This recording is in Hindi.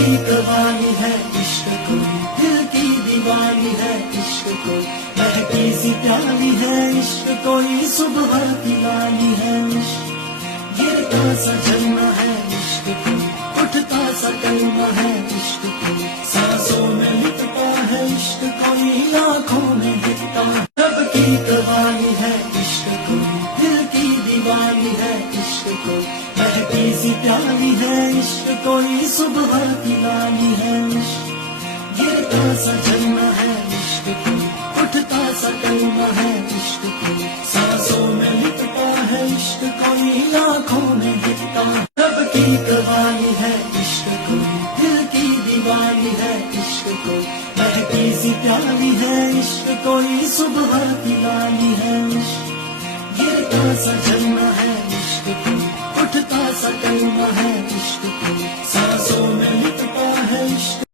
की कवाली है इश्क कोई, दिल की दीवानी है इश्क कोई, महकी सी प्याली है इश्क कोई, सुबह की लाली है इश्क, गिरता सा झरना है इश्क कोई, उठता सा कलमा है इश्क कोई, सांसों में लिखता है इश्क कोई, आंखों में दिखता है। रब की कवाली है इश्क कोई, दिल की दीवानी है इश्क कोई, महकी सी प्याली है इश्क कोई, सुबह की लाली है इश्क, गिरता सा झरना है इश्क कोई, उठता सा कलमा है इश्क कोई, सांसों में लिखता है इश्क कोई, आंखों में दिखता है। रब की कवाली है इश्क कोई, दिल की दीवानी है इश्क कोई, महकी सी प्याली है इश्क कोई, सुबह की लाली है इश्क, गिरता सा झरना है इश्क कोई, उठता सा कलमा है इश्क कोई,